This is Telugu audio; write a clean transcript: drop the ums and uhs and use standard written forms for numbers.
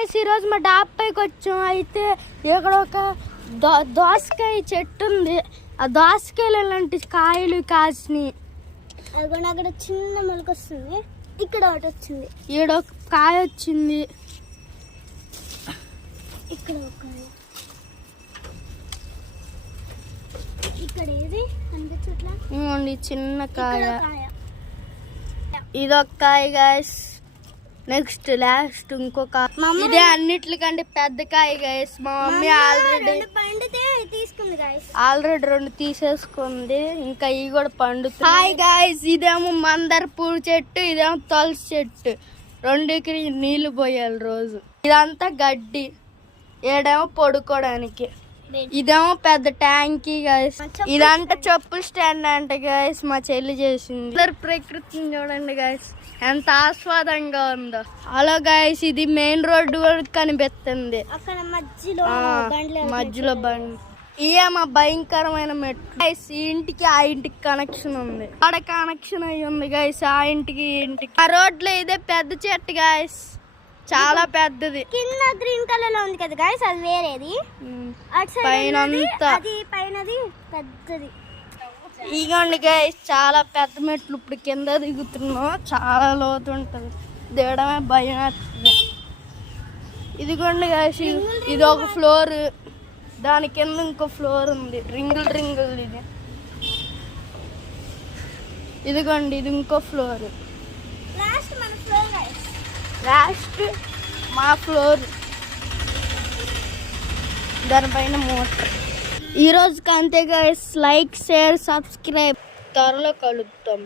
గైస్ ఈరోజు మా డాబ్ పైకి వచ్చాం. అయితే ఇక్కడ ఒక దోసకాయ చెట్టు ఉంది. ఆ దోసకాయలు ఇలాంటి కాయలు కాసినాయి. అదిగోండి అక్కడ చిన్న మొలక వస్తుంది. ఇక్కడ ఒకటి వచ్చింది. ఈడ ఒక కాయ వచ్చింది. ఇక్కడ ఒక కాయ. ఇక్కడ ఏది అనిపించట్లా? ఇవ్వండి చిన్న కాయ. ఇదొక కాయ గైస్. నెక్స్ట్ లాస్ట్ ఇంకొక ఇదే అన్నిట్లకంటే పెద్ద కాయ గైస్. మా మమ్మీ ఆల్రెడీ 2 తీసేసుకుంది. ఇంకా ఇవి కూడా పండుతుంది. హాయ్ గైస్, ఇదేమో మందార పూల చెట్టు, ఇదేమో తులసి చెట్టు. 2కి నీళ్లు పోయాలి రోజు. ఇదంతా గడ్డి. ఏడేమో పడుకోవడానికి. ఇదేమో పెద్ద ట్యాంకీ గైస్. ఇదంతా చెప్పుల స్టాండ్ అంట గైస్. మా చెల్లి చేసింది. ప్రకృతిని చూడండి గైస్ ఎంత ఆస్వాదంగా ఉందో. హలో గైస్, ఇది మెయిన్ రోడ్డు వరకు కనిపిస్తుంది. మధ్యలో బండి. ఇవే మా భయంకరమైన మెట్లు గైస్. ఈ ఇంటికి ఆ ఇంటికి కనెక్షన్ ఉంది. ఆడ కనెక్షన్ అయ్యి ఉంది గైస్. ఆ ఇంటికి ఈ ఇంటికి. ఆ రోడ్లో ఇదే పెద్ద చెట్టు గైస్, చాలా పెద్దది. కింద గ్రీన్ కలర్ లో ఉంది కదా గైస్, అది వేరేది. పైనది పెద్దది. ఇగోండి గైస్, చాలా పెద్ద మెట్లు. ఇప్పుడు కింద దిగుతున్నాం. చాలా లోతు ఉంటుంది. దిగడమే భయం వేస్తుంది. ఇదిగోండి గైస్, ఇది ఒక ఫ్లోర్. దాని కింద ఇంకో ఫ్లోర్ ఉంది. రింగుల్ ఇది. ఇదిగోండి, ఇది ఇంకో ఫ్లోర్. లాస్ట్ మా ఫ్లోర్. దానిపైన మోటార్. ఈరోజుకి అంతే గైస్. Like, share, subscribe. త్వరలో కలుద్దాం.